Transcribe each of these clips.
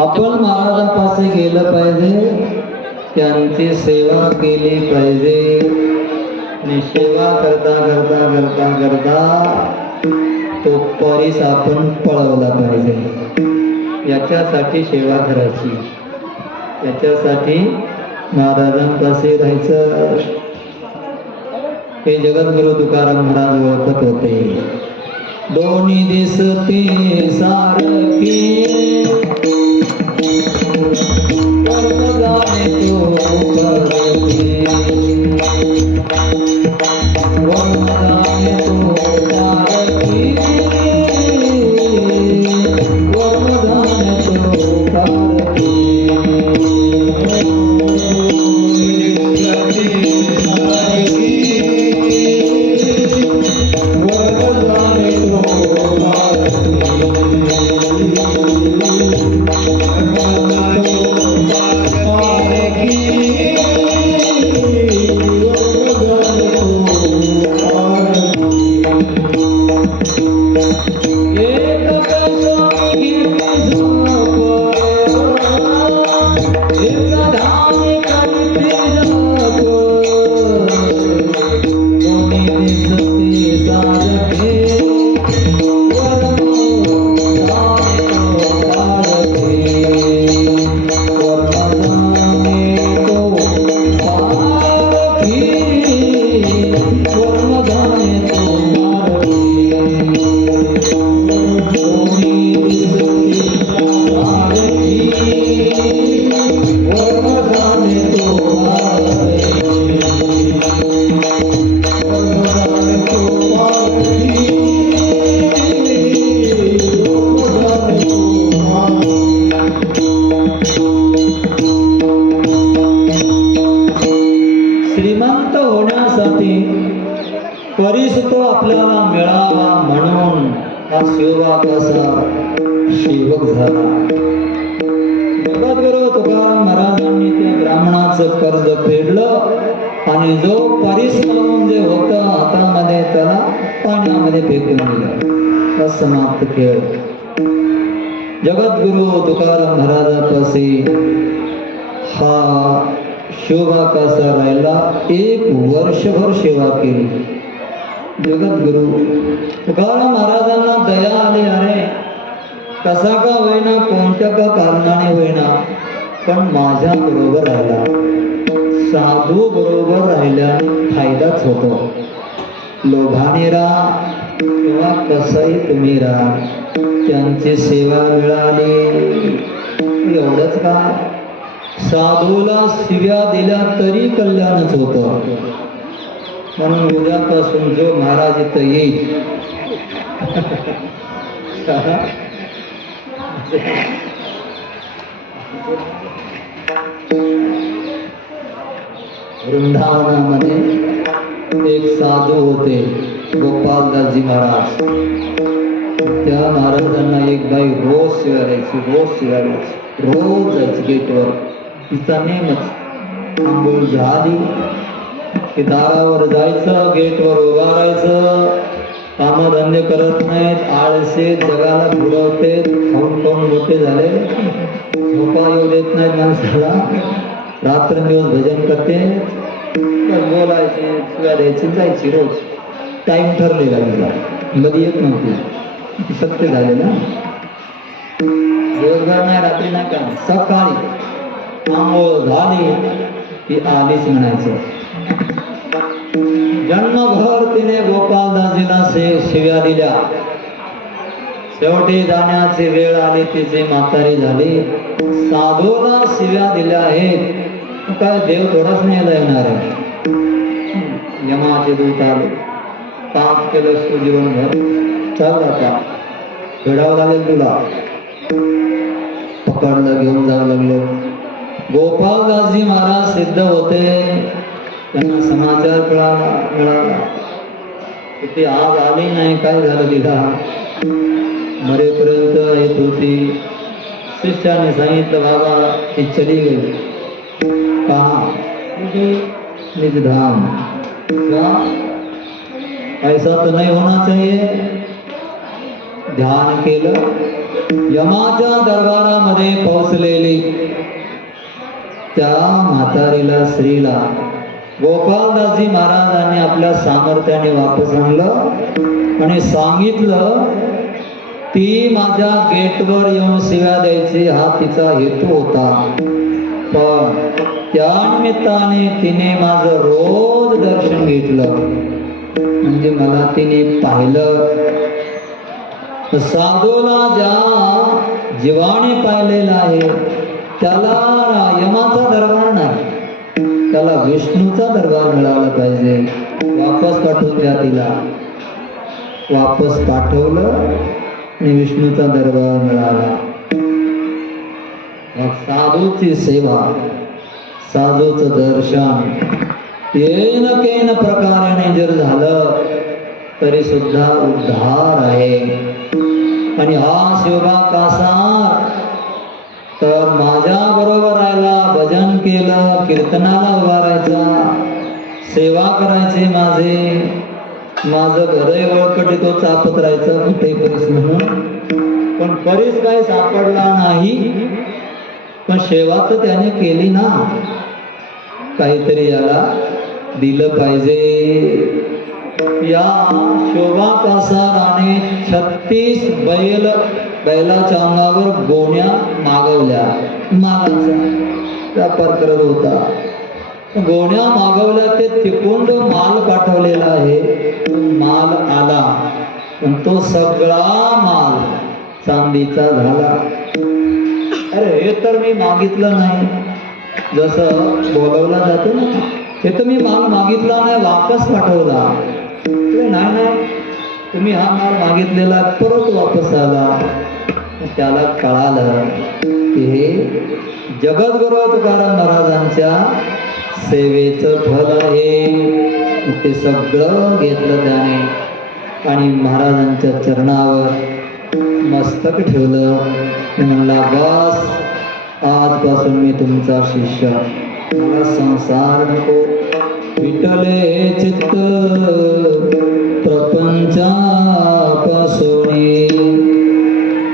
आपण महाराजांपाशी गेलं पाहिजे, त्यांची सेवा केली पाहिजे आणि सेवा करता करता करता करता तो परीस आपण पळवला पाहिजे. याच्यासाठी सेवा करायची, याच्यासाठी महाराजांपाशी राहायचं. हे जगद्गुरु तुकाराम महाराज ओळखत होते. दोन्ही दिसती सारखी श्रीमंत होण्यासाठी परीस तो आपल्याला मिळावा म्हणून हा शिवबापाचा सेवक झाला. जगद्गुरु तुकाराम महाराजांनी त्या ब्राह्मणाचं कर्ज फेडलं आणि जो परीस म्हणून जे होतं हातामध्ये त्याला पाण्यामध्ये फेकून दिलं. समाप्त खेळ. जगद्गुरु तुकाराम महाराजापाशी हा शोभा कसा राहिला. 1 वर्षभर सेवा केली. जगद्गुरु तुकाराम महाराजांना दया आली. अरे कसा का होईना, कोणत्या का कारणाने होईना, पण माझ्या बरोबर राहिला. साधू बरोबर राहिल्याने फायदाच होतो. लोभाने राहा किंवा कसंही तुम्ही राहा, त्यांची सेवा मिळाली एवढंच का. साधूला शिव्या दिल्या तरी कल्याणच होतं. म्हणून उद्यापासून जो महाराज इथं येईल वृंदावनामध्ये एक साधू होते, गोपालदासजी महाराज. त्या महाराजांना एक बाई रोज शिव्या द्यायची, रोज जायची गेटवर. तिचा नेमच आंघोळ झाली की दारावर जायचं, गेटवर उभा राहायचं. कामधंदे करत नाहीत, आळसे, जगाला बुडवते, खाऊन मोठे झाले, झोपा येऊ देत नाहीत माणसाला, रात्रंदिवस भजन करते, बोलायचे, शिव्या द्यायची, जायची रोज. टाइम ठरलेला तिला, मध्ये येत नव्हती. सत्य झाले ना. दिवसभर नाही, रात्री नाही, का सकाळी आंघोळ झाली ती आलीच म्हणायचं. जन्मभर तिने गोपालदासजीला शिव्या दिल्या. शेवटी जाण्याची वेळ आली, तिची म्हातारी झाली. साधूला शिव्या दिल्या आहेत, काय देव थोडाच न्यायला येणार आहे. यमाचे दूत आले, पाप केलं तू जीवनभर, चल आता फेडावं लागेल तुला. पकडलं, घेऊन जावं लागलं. गोपालदासजी महाराज सिद्ध होते, त्यांना समाचार मिळाला. किती आग आली नाही, काय झालं तिला, मरेपर्यंत येत होती. शिष्याने सांगितलं, बाबा ती चली गई. कहा? निज धाम. ऐसा तो नहीं होना चाहिए. ध्यान केलं. यमाच्या दरबारामध्ये पोहोचलेली त्या म्हातारीला स्त्रीला गोपालदासजी महाराजांनी आपल्या सामर्थ्याने वापस आणलं आणि सांगितलं, ती माझ्या गेटवर येऊन शिव्या द्यायची हा तिचा हेतू होता, पण त्या निमित्ताने तिने माझं रोज दर्शन घेतलं, म्हणजे मला तिने पाहिलं. साधूला ज्या जीवाने पाहिलेला आहे त्याला यमाचा दरबार नाही, त्याला विष्णूचा दरबार मिळाला पाहिजे. वापस पाठवून द्या तिला. वापस पाठवलं आणि विष्णूचा दरबार मिळाला. मग साधूची सेवा, साधूचं दर्शन येन केन प्रकाराने जर झालं तरी सुद्धा उद्धार आहे. आणि हा शिवबा कासार तर माझ्या बरोबर राहिला, भजन केलं, कीर्तनाला उभा राहायचा, सेवा करायचे, माझं घरही वळकटी तो चापत राहायचा कुठे परीस म्हणून, पण परीस काही सापडला नाही. पण सेवा तर त्याने केली ना, काहीतरी याला दिलं पाहिजे. या शोभा कासाराने 36 बैलाच्या अंगावर गोण्या मागवल्या. मागाचा व्यापार करत होता. गोण्या मागवल्या, ते तिकुंड माल पाठवलेला आहे. माल आला पण तो सगळा माल चांदीचा झाला. अरे हे तर मी मागितलं नाही, जसं बोलवला जातो ना, हे तर मी माल मागितला नाही, वापस पाठवला. नाही, तुम्ही हा माल मागितलेला परत वापस आला. त्याला कळालं की हे जगद्गुरु तुकाराम महाराजांच्या सेवेचं फल आहे. ते सगळं घेतलं त्याने आणि महाराजांच्या चरणावर मस्तक ठेवलं. म्हणला, बस आजपासून मी तुमचा शिष्य, मला संसार नको. विठले चित्त प्रपंचापासून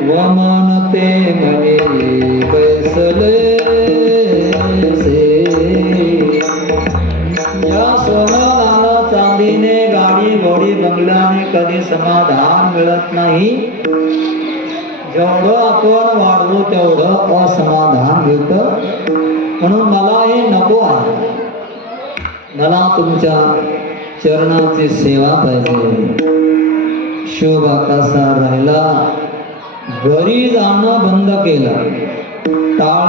वमन ते मने बैसले से. या सोनं चांदीने, गाडी घोडी बंगल्याने कधी समाधान मिळत नाही. जेवढं आपण वाढवू तेवढं असमाधान मिळतं. म्हणून मला हे नको आहे, मला तुमच्या चरणाची सेवा पाहिजे. शोभा कासार राहिला, घरी जाणं बंद केलं. टाळ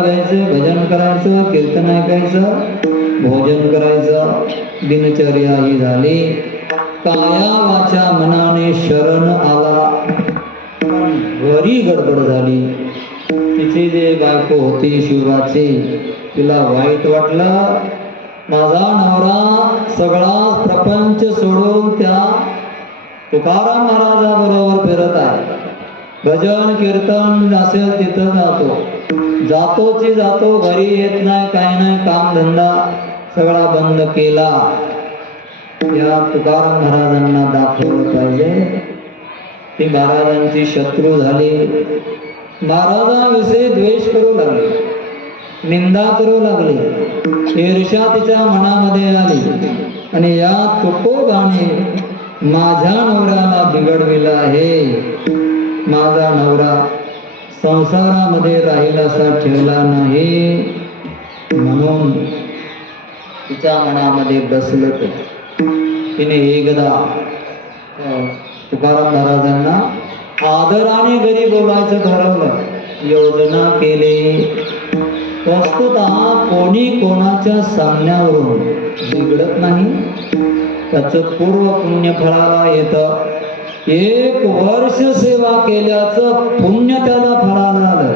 घ्यायचं, भजन करायचं, कीर्तन ऐकायचं, भोजन करायचं, दिनचर्या ही झाली. काया वाचा मनाने शरण आला, घरी गडबड झाली. तिची जे बायको होती शिवबाची, तिला वाईट वाटलं. माझा नवरा सगळा प्रपंच सोडून त्या तुकाराम महाराजाबरोबर फिरत आहे, भजन कीर्तन असेल तिथं जातो, घरी येत नाही, काही नाही, काम धंदा सगळा बंद केला. या तुकाराम महाराजांना दाखवलं पाहिजे. ती महाराजांची शत्रू झाली, महाराजांविषयी द्वेष करू लागली, निंदा करू लागली, ईर्ष्या तिच्या मनामध्ये आली. आणि या तुकोबाने माझ्या नवऱ्याला बिघडविला आहे, माझा नवरा संसारामध्ये राहिलासा ठेवला नाही, म्हणून तिच्या मनामध्ये बसलं. तिने एकदा तुकाराम महाराजांना आदराने घरी बोलायचं ठरवलं, योजना केली. वस्तुतः कोणी कोणाच्या सांगण्यावरून बिघडत नाही, त्याचं पूर्व पुण्य फळाला येतं. 1 वर्ष सेवा केल्याचं पुण्य त्याला फळाला आलं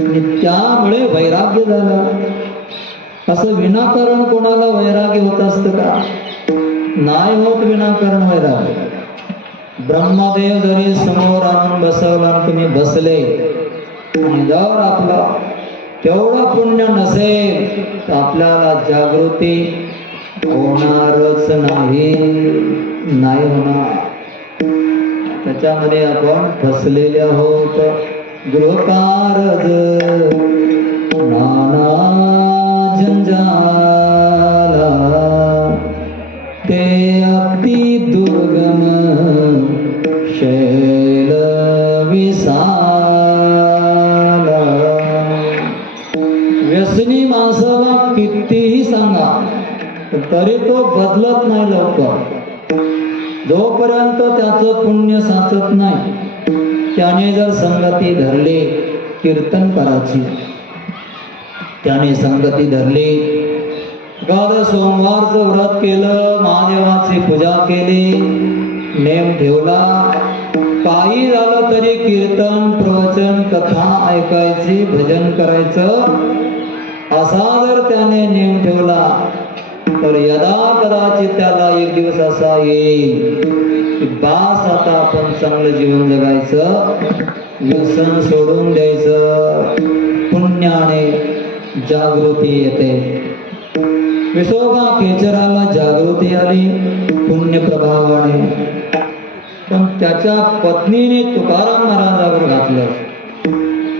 आणि त्यामुळे वैराग्य झालं. असं विनाकारण कोणाला वैराग्य होत असतं का? नाही होत विनाकारण वैराग्य. ब्रह्मदेव जरी समोर आणून बसवला, तुम्ही बसले, आणि जर आपलं तेवढं पुण्य नसेल तर आपल्याला जागृती होणारच नाही होणार. त्याच्यामध्ये आपण फसलेले आहोत. गृहकारज नाना जंजाला ते अति दुर्गम शैल विसाला. व्यसनी माणसाला कितीही सांगा तरी तो बदलत नाही लवकर. जोपर्यंत त्याचं पुण्य साचत नाही त्याने जर संगती धरली कीर्तन करायची, त्याने संगती धरली, गाद सोमवारचं व्रत केलं, महादेवाची पूजा केली, नेम ठेवला, काही झालं तरी कीर्तन प्रवचन कथा ऐकायची, भजन करायचं असा जर त्याने नेम ठेवला तर यदा कदाचित त्याला एक दिवस असा येईल की बास आता आपण चांगलं जीवन जगायचं, व्यसन सोडून द्यायचं. पुण्याने जागृती येते. विसोबा खेचराला जागृती आली पुण्य प्रभावाने, पण त्याच्या पत्नीने तुकाराम महाराजावर घातलं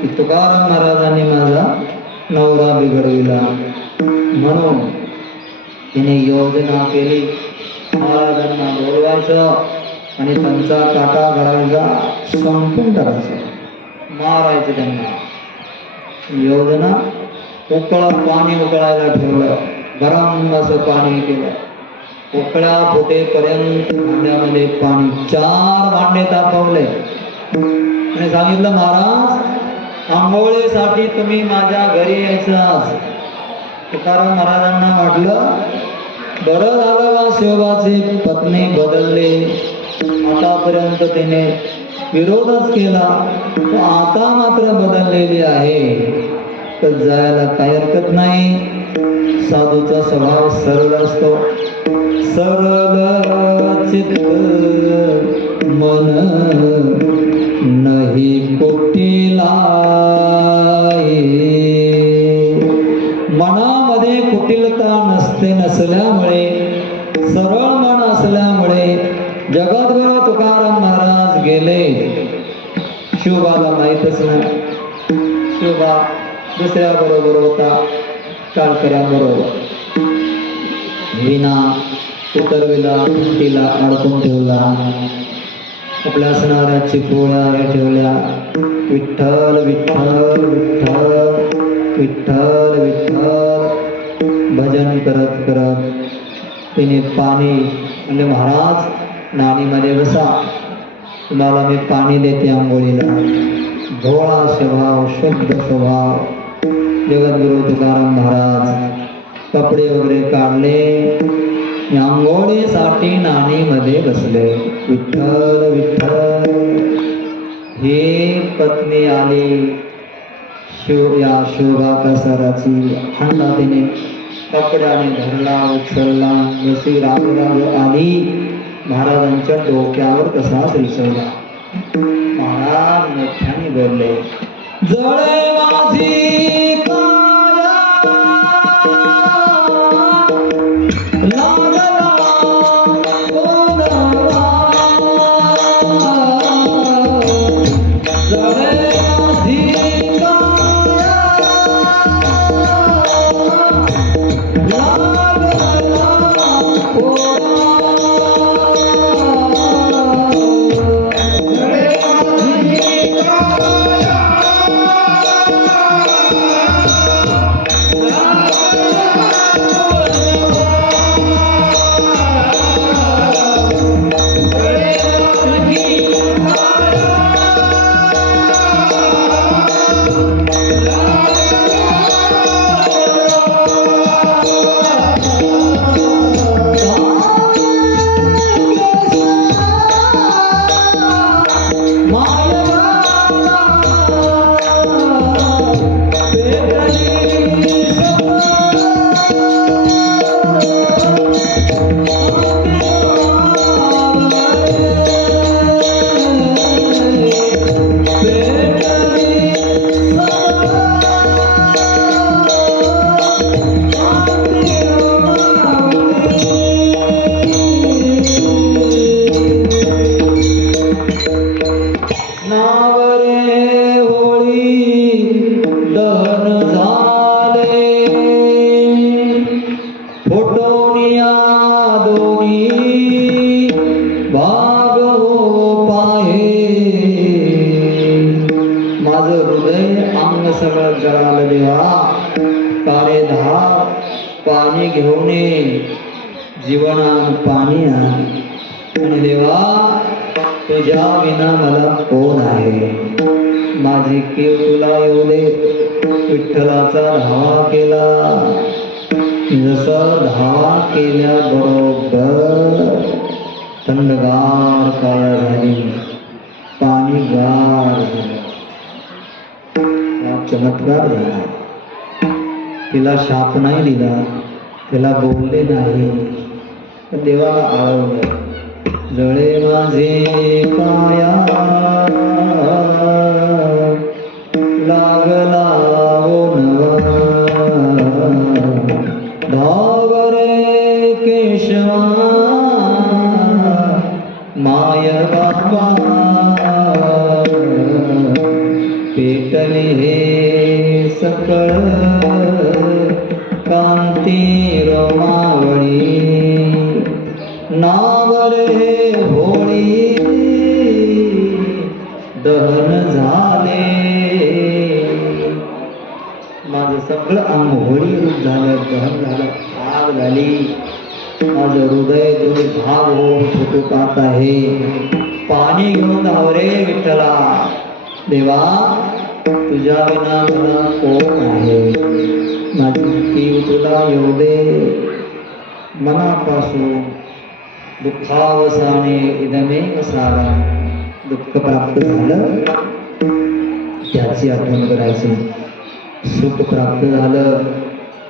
की तुकाराम महाराजांनी माझा नवरा बिघडविला. म्हणून तिने योजना केली, महाराजांना बोलवायचं आणि त्यांचा काटा घडायचा, संपून टाकायचं, मारायचं त्यांना. योजना पाणी उकळायला ठेवलं, गरम असं पाणी केलं, उकळ्या फुटेपर्यंत भांड्यामध्ये पाणी, 4 भांडे तापवले आणि सांगितलं महाराज आंघोळीसाठी तुम्ही माझ्या घरी यायचं आज. तुकाराम महाराजांना वाटलं बरं झालं बा शिवबाची पत्नी बदलली, आतापर्यंत तिने विरोधच केला, आता मात्र बदललेली आहे तर जायला काही हरकत नाही. साधूचा स्वभाव सरळ असतो, सरळ चित्त मन नाही कुटिला. मनामध्ये कुटिलता नसल्यामुळे, सरळ मन असल्यामुळे जगद्गुरु तुकाराम महाराज गेले. शिवबाला माहीतच नाही, शिवबा दुसऱ्या बरोबर होता, काळकऱ्याबरोबर. विना उतरविला, तिला अडकून ठेवला, आपल्या असणाऱ्या पोळ्या ठेवल्या. विठ्ठल विठ्ठल विठ्ठल विठ्ठल विठ्ठल भजन करत करत तिने पाणी म्हणजे महाराज नाणीमध्ये बसा, तुम्हाला मी पाणी देते आंघोळीला. भोळा स्वभाव, शुद्ध स्वभाव. जगद्गुरु तुकाराम महाराज कपडे वगैरे काढले, आंघोळीसाठी नाणीमध्ये बसले. विठ्ठल विठ्ठल. ही पत्नी आली, या शोभा प्रसाराची हंडा तिने कपड्याने धरला, उचलला, जशी राग आली महाराजांच्या डोक्यावर तसाच रिसवला. महाराज मोठ्याने बोलले, जळे माझी नावरे होळी दहन झाले फोटोनिया दोन्ही भाग हो पाहे माझं हृदय अंग सगळं जळालं देवा काळे धार पाणी घेऊन जीवनात पाणी आहे आणि देवा तुझ्या विना मला कोण आहे माझी कीव तुला येऊ दे विठ्ठलाचा धावा केला जसं धावा केल्याबरोबर थंडगार काया झाली पाणी गार झालं चमत्कार झाला तिला शाप नाही दिला तिला बोलले नाही देवाला आळवलं जळे माझे पाया लागला ओनवा धावरे केशवा माय बाबा पेटले हे सकळ कांती रोमावळी नावरे होळी दहन झाले माझं सगळं अंग होळी रूप झालं दहन झालं आग झाली माझं हृदय दोन्ही भाग होऊन फुटू पाहत आहे पाणी घेऊन धावरे विठ्ठला देवा तुझ्या विना मला कोण आहे माझी कीव तुला येऊ दे मनापासून दुःखावसाने इदमेव सारा दुःख प्राप्त झालं त्याची आठवण करायची सुख प्राप्त झालं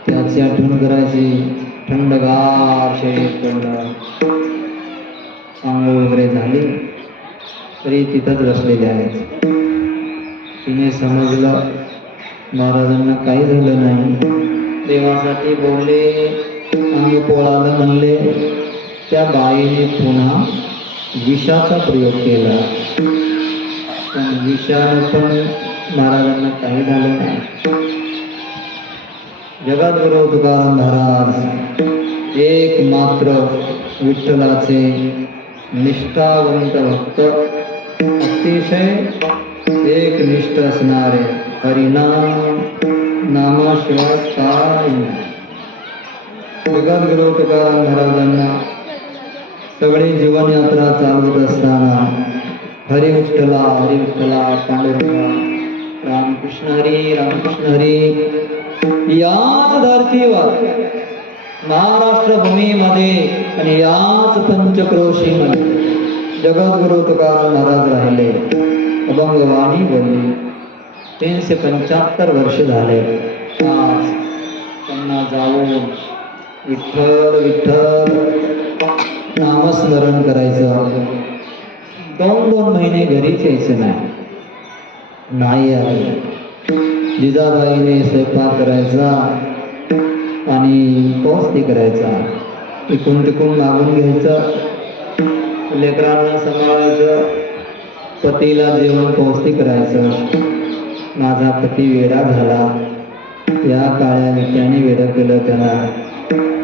त्याची आठवण करायची थंडगार शरीर पडलं आंघोळ वगैरे झाली तरी तिथंच बसलेले आहेत तिने समजलं महाराजांना काही झालं नाही देवासाठी बोलले अंग पोळाला म्हणले त्या बाईने पुन्हा विषाचा प्रयोग केला पण विषानं पण महाराजांना काही झालं नाही जगद्गुरु तुकाराम महाराज एक मात्र विठ्ठलाचे निष्ठावंत भक्त अतिशय एक निष्ठ असणारे हरिनाम नामाशिवाय काय नाही जगद्गुरु तुकाराम महाराजांना सगळी जीवनयात्रा चालवत असताना हरी विठ्ठला पांडुरंगा रामकृष्ण हरी याच धर्तीवर महाराष्ट्र भूमीमध्ये आणि याच पंचक्रोशीमध्ये जगद्गुरु तुकाराम महाराज राहिले अभंगवाणी बोलली 375 वर्ष झाले आज त्यांना जाऊन विठ्ठल विठ्ठल नामस्मरण करायचं 2 महिने घरीच यायचं नाही आले जिजाबाईने स्वयंपाक करायचा आणि पौष्टिक करायचा इकून तिकून मागून घ्यायचं लेकरांना सांभाळायचं पतीला जेवण पौष्टिक करायचं माझा पती वेडा झाला या काळ्या विट्याने वेडं केलं त्याला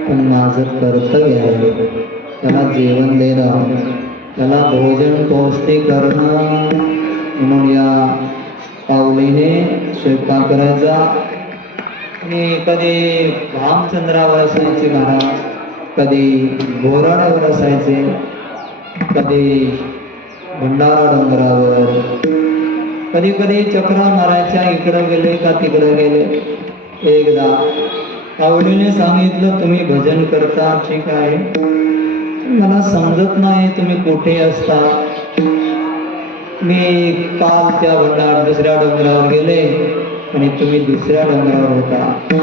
पण माझं कर्तव्य आहे त्याला जेवण देणं त्याला भोजन पौष्टिक करणं म्हणून या पावलीने स्वयंपाक करायचा आणि कधी भामचंद्रावर असायचे महाराज कधी बोराड्यावर असायचे कधी भंडारा डोंगरावर कधी कधी चक्रा मारायच्या इकडं गेले का तिकडं गेले एकदा पावलीने सांगितलं तुम्ही भजन करता ठीक आहे मला समजत नाही तुम्ही कुठे असता मी काल त्या दुसऱ्या डोंगरावर गेले आणि तुम्ही दुसऱ्या डोंगरावर होता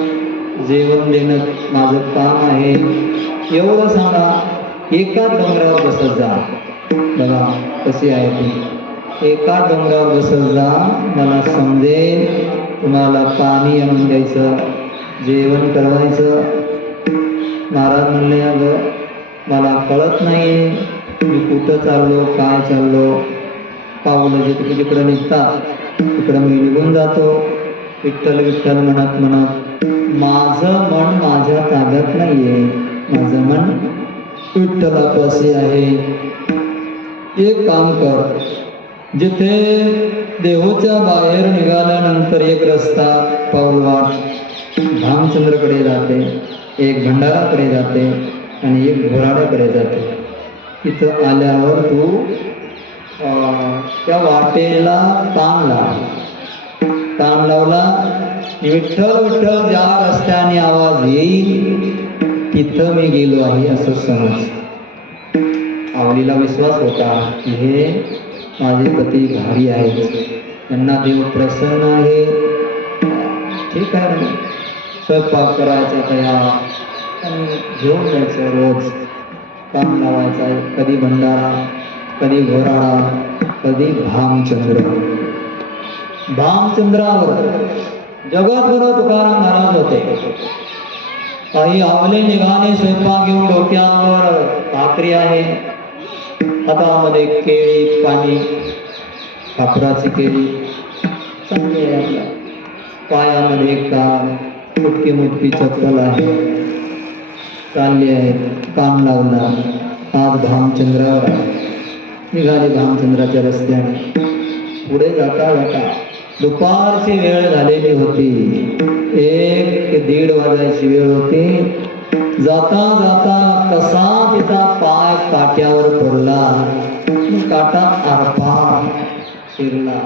जेवण देणं माझं काम आहे एवढं सांगा एका डोंगरावर बसत जा बघा कशी आहे ती एका डोंगरावर बसत जा मला समजेल तुम्हाला पाणी आणून द्यायचं जेवण करवायचं महाराज म्हणले अगं मला कळत नाही मी कुठं चाललो काय चाललो पावलं जिकडे जिकडे निघतात तिकडं मी निघून जातो. विठ्ठल विठ्ठल म्हणत म्हणत माझं मन माझ्या ताब्यात नाहीये, माझं मन विठ्ठलापाशी आहे. एक काम कर, जिथे देहूच्या बाहेर निघाल्यानंतर एक रस्ता पाऊलवाट भामचंद्रकडे जाते, एक भंडाराकडे जाते आणि एक घोराड्याकडे जाते. तिथं आल्यावर तू त्या वाटेला ताण लावला, विठ्ठल विठ्ठल ज्या रस्त्याने आवाज येईल तिथं मी गेलो आहे असं समज. आवलीला विश्वास होता की हे माझे पती भारी आहेत, त्यांना देव प्रसन्न आहे. ठीक आहे ना, स्वयंपाक करायचा तयार आणि घेऊन जायचं, रोज काम लावायचं आहे. कधी भंडारा, कधी घोराडा, कधी भामचंद्रावर जगद्गुरु तुकाराम महाराज होते. काही आवले निघाले स्वयंपाक घेऊन, डोक्यावर भाकरी आहे, हातामध्ये केळी पाणी, कापराची केळी चांगली आहे आपल्या, पायामध्ये मुटकी मुटकी चप्पल आहे, चालली आहे. काम लावला, आज भामचंद्रावर निघाले. भामचंद्राच्या रस्त्याने पुढे जाता जाता दुपारची वेळ झालेली होती, 1-1:30 वाजायची वेळ होती. जाता जाता कसा तिचा पाय काट्यावर पडला, काटा आरपार शिरला.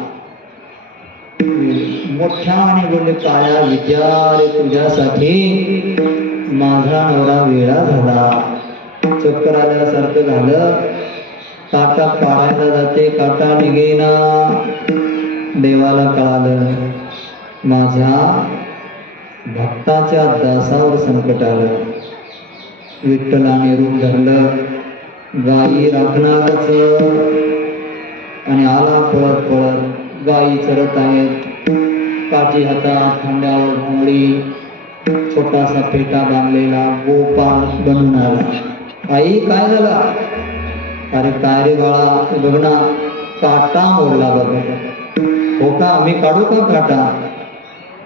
मोठ्याने बोलले, काळ्या विचार तुझ्यासाठी माझा नवरा वेळा झाला. चक्कर आल्यासारखं झालं. काटा काढायला जाते, काटा निघेना. देवाला कळालं माझ्या भक्ताच्या दासावर संकट आलं. विठ्ठलाने रूप धरलं, गायी राखणारच, आणि आला पळत पळत. गायी चरत आहेत, काठी हातात, खांद्यावर घोंगडी, छोटासा पेटा बांधलेला गोपाळ बनून आला. आई काय झाला? अरे काय रे बाळा, बघ ना काटा मोडला बघ. हो का, मी काढू का काटा?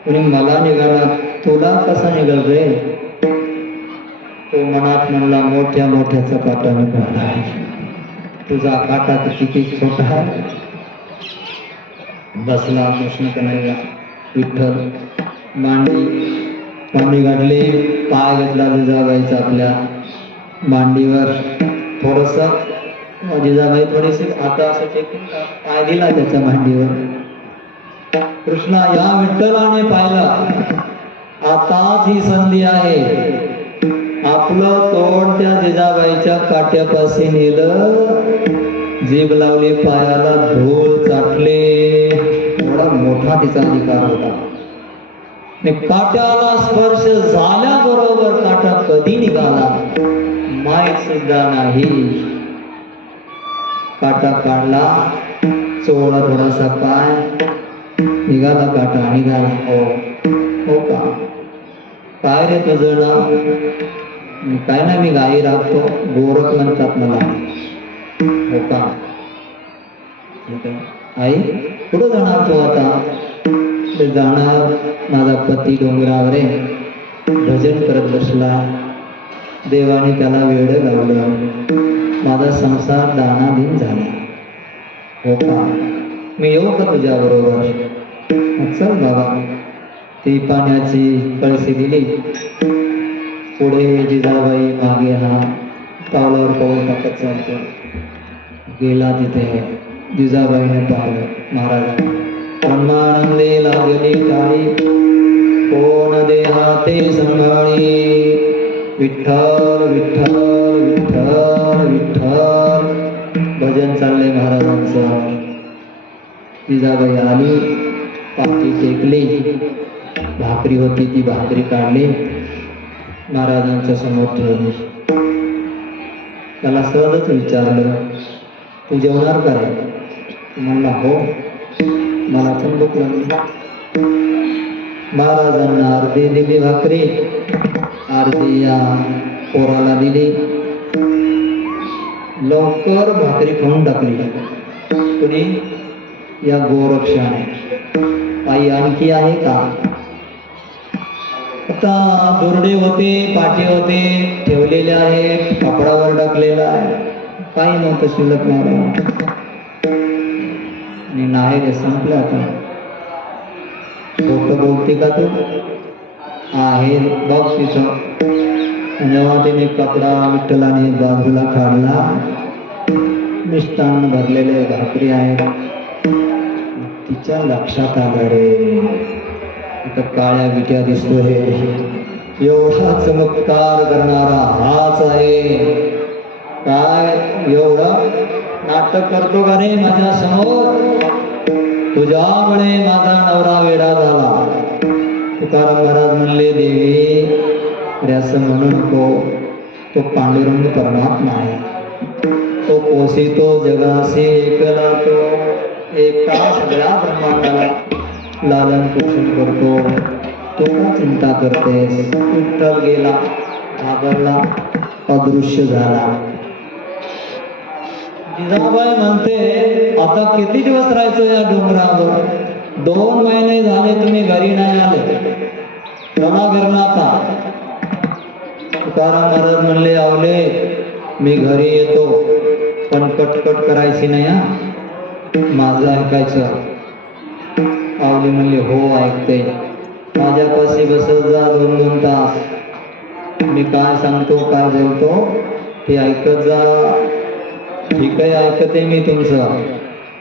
आणि मला निघाला, तुला कसा निघल रे? तो मनात म्हणला, मोठ्या मोठ्याचा काटा निघाला, तुझा काटा तर किती छोटा आहे. बसला कृष्ण कन्हैया विठ्ठल, मांडी गाठली, पाय घेतला जिजाबाईचा आपल्या मांडीवर. थोडस जिजाबाई थोडीशी आता असं टेकून पाय दिला त्याच्या मांडीवर. कृष्णा या विठ्ठलाने पाहिला, आताच ही संधी आहे. आपलं तोंड त्या जिजाबाईच्या काट्यापाशी नेलं, जीभ लावली पायाला, धूळ चाटले. एवढा मोठा तिचा अधिकार होता. काट्याला स्पर्श झाल्याबरोबर काटा कधी निघाला माहीत सुद्धा नाही. काटा काढला, चोळला थोडासा पाय, निघाला काटा, निघाला. हो का, काय रे तुझं नाव? काय नाही, मी गाई राखतो, गोरख म्हणतात मला. हो का, आई कुठं जाणार तू आता? जाणार, माझा पती डोंगरावर भजन करत बसला, देवाने त्याला वेळ लावलं, माझा संसार दानाधीन झाला. हो का, मी येऊ का तुझ्या बरोबर? चल बाबा. ती पाण्याची कळशी दिली, पुढे जिजाबाई, मागे हा, पावलावर पाऊल टाकत चालतो. गेला तिथे, जिजाबाईने पाहिलं महाराज. ब्रह्मानंदे लागली टाळी, कोण देहाते संभाळी. विठ्ठल विठ्ठल विठ्ठल विठ्ठल भजन चाललंय महाराजांचं. जिजाबाई आली, पाठी टेकली, भाकरी होती ती भाकरी काढली, महाराजांच्या समोर ठेवली. त्याला सहजच विचारलं, तू जेवणार का रे? म्हणला हो, मला पण भूक लागली. महाराजांना अर्धी दिली भाकरी, अर्धी या पोराला दिली. लवकर भाकरी खाऊन टाकली. कुणी? या गोरक्षाने. काही आणखी आहे का? आता दोरडे होते, पाटे होते, ठेवलेले आहेत, कपडावर टाकलेला आहे, काही नव्हतं शिल्लक नाही. नाही रे, संपलं आता. खोटं बोलते का तू? आहे बघ तिथं. जेव्हा तिने कपडा विठ्ठलाने बाजूला काढला, मिष्टान्न भरलेले भाकरी आहेत, तिच्या लक्षात आलं रे, आता काळ्या विट्या दिसतोय, एवढा चमत्कार करणारा हाच आहे. काय एवढं नाटक करतो का रे माझ्या समोर? तुझ्यामुळे माझा नवरा वेडा झाला. तुकाराम महाराज म्हणले, देवी अरे असं म्हणू नको, तो पांडुरंग परमात्मा आहे, तो पोसितो जगाशी एकला, तो एकटा सगळ्या ब्रह्मांडाला लालन पोषण करतो. तो का चिंता करतेस? विठ्ठल गेला, घाबरला, अदृश्य झाला. जिजाबाई म्हणते, आता किती दिवस राहायचं या डोंगरावर? 2 महिने झाले तुम्ही घरी नाही आले, जमा आता. तुकाराम महाराज म्हणले, आवले मी घरी येतो, पण कटकट करायची नाही हा, माझं ऐकायचं. आवली म्हणले, हो ऐकते, माझ्यापाशी बसत जा 2-2 तास, मी काय सांगतो काय बोलतो ते ऐकत जा. ठीक आहे, ऐकते मी तुमचं.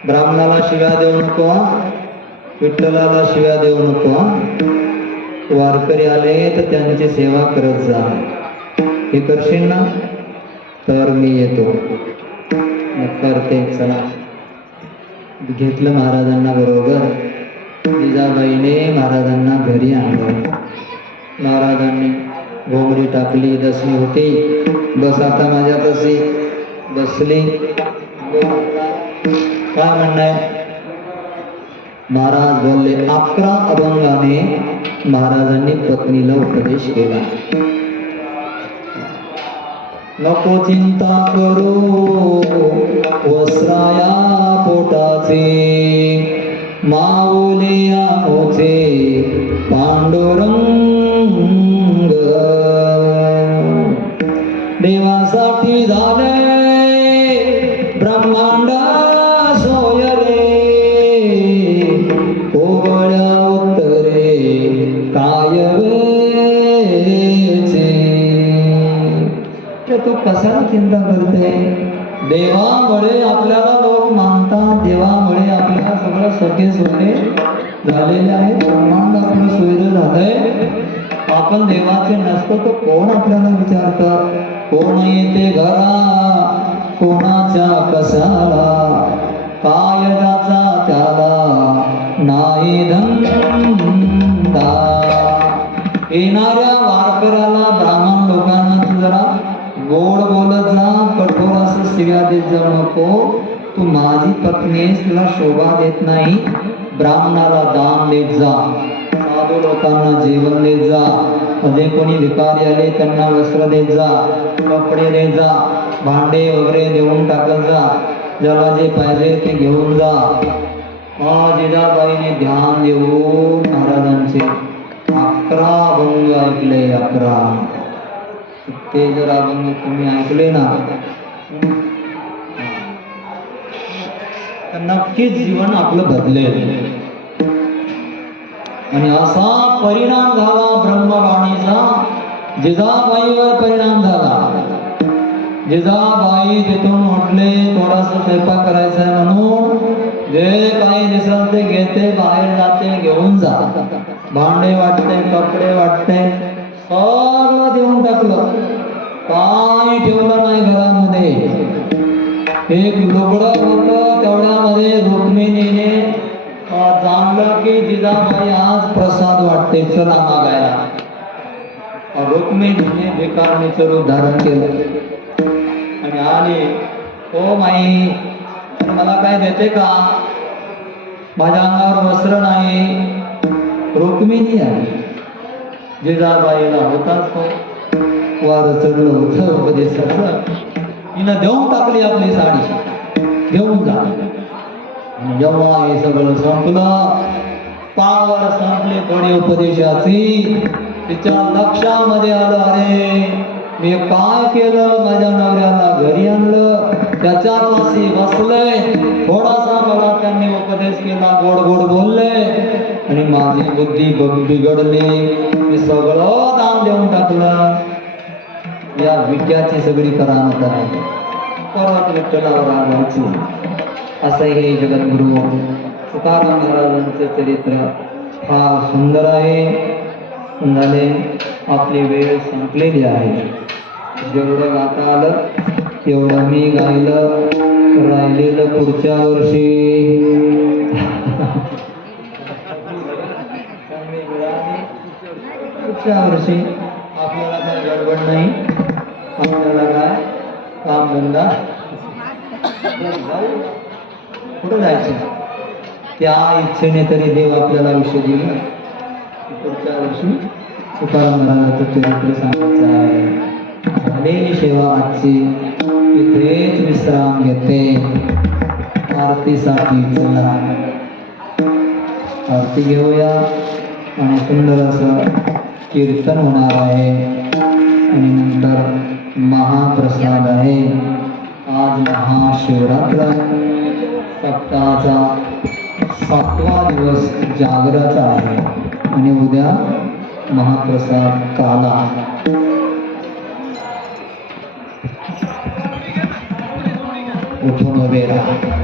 ब्राह्मणाला शिव्या देऊ नको हा, विठ्ठलाला शिव्या देऊ नको हा. वारकरी आले तर त्यांची सेवा करत जा. हे करशील ना? तर मी येतो. मग करते, चला. घेतलं महाराजांना बरोबर. जिजाबाईने महाराजांना घरी आणलं. महाराजांनी घोंगडी टाकली, दसणी होती, बस आता माझ्या तशी बसली. काय म्हणणं? महाराज बोलले. 11 अभंगाने महाराजांनी पत्नीला उपदेश केला. नको चिंता करू वस्त्राया पोटाचे, माऊलिया होते पांडुरंग. देवासाठी झाले ब्रह्मांड सोयरे, कोवळ्या उत्तरे काय तो कशाला चिंता करते? देवामुळे आपल्याला लोक मानतात, देवामुळे आपल्याला सगळं सखे सोने झालेले आहे, ब्रह्मांड आपलं सोयरं झालंय. आपण देवाचे नसतो तर कोण आपल्याला विचारतं? कोण येते घरा कोणाच्या कशाला, काय जाचा त्याला नाही धंदा. येणाऱ्या वारकऱ्याला, ब्राह्मण लोकांना तू जरा गोड बोलत जा, कठोर असं शिव्या देत जाऊ नको. तू माझी पत्नी, तुला शोभा देत नाही. ब्राह्मणाला दान देत जा, साधू लोकांना जेवण देत जा, मध्ये कोणी भिकारी आले त्यांना वस्त्र देत जा, कपडे देत जा, भांडे वगैरे देऊन टाकत जा, ज्याला जे पाहिजे ते घेऊन जा. जिजाबाईने ध्यान देऊन महाराजांचे 11 अभंग ऐकले. 11 ते जर अभंग तुम्ही ऐकले ना तर नक्कीच जीवन आपलं बदलेल. आणि असा परिणाम झाला ब्रह्मवाणीचा, जिजाबाईवर परिणाम झाला. जिजाबाई तिथून उठले, थोडासा स्वयंपाक करायचा आहे म्हणून जे काही दिसल ते घेते, बाहेर जाते, घेऊन जा. भांडे वाटते, कपडे वाटते, सगळं देऊन टाकलं, काय ठेवलं नाही घरामध्ये. एक लुगडं होतं, तेवढ्यामध्ये रुक्मिणीने जाणलं की जिजाबाई आज प्रसाद वाटते, चला मागायला. रुक्मिणीने भिकारणीचं रूप धारण केलं आणि आली. ओ माई, मला काय देते का? माझ्या अंगावर वस्त्र नाही. रुक्मिणी आली. जिजाबाईला होताच तो वार चढलं होतं उपदेशाचं. तिनं देऊन टाकली आपली साडी, घेऊन जा. जेव्हा हे सगळं संपलं, पावर संपली थोडी उपदेशाची, तिच्या लक्षामध्ये आलं, अरे मी काय केलं, माझ्या नवऱ्याला घरी आणलं, त्याच्यापाशी बसलंय, थोडासा मला त्यांनी उपदेश केला, गोड गोड बोलले आणि माझी बुद्धी बिघडली, मी सगळं दान देऊन टाकलं. या विद्याची सगळी करामत आहे, परत विठ्ठलावर आणायची. असं हे जगद्गुरु तुकाराम महाराजांचं चरित्र फार सुंदर आहे. झाले, आपली वेळ संपलेली आहे. जेवढं गाता आलं तेवढं मी गायलं, राहिलेलं पुढच्या वर्षी. पुढच्या वर्षी आपल्याला काय गडबड नाही, आपल्याला काय काम धंदा, कुठं जायचं त्या इच्छेने तरी देव आपल्याला आयुष्य दिलं. पुढच्या वर्षी तुकाराम महाराजांचं चरित्र सांगायचं आहे. झालेली सेवा आजची इथेच विश्राम घेते. आरतीसाठी चला, आरती घेऊया आणि सुंदर असं कीर्तन होणार आहे आणि नंतर महाप्रसाद आहे. आज महाशिवरात्र, सप्ताहाचा 7वा दिवस जागराचा आहे आणि उद्या महाप्रसाद काला. उठून उभे राहा.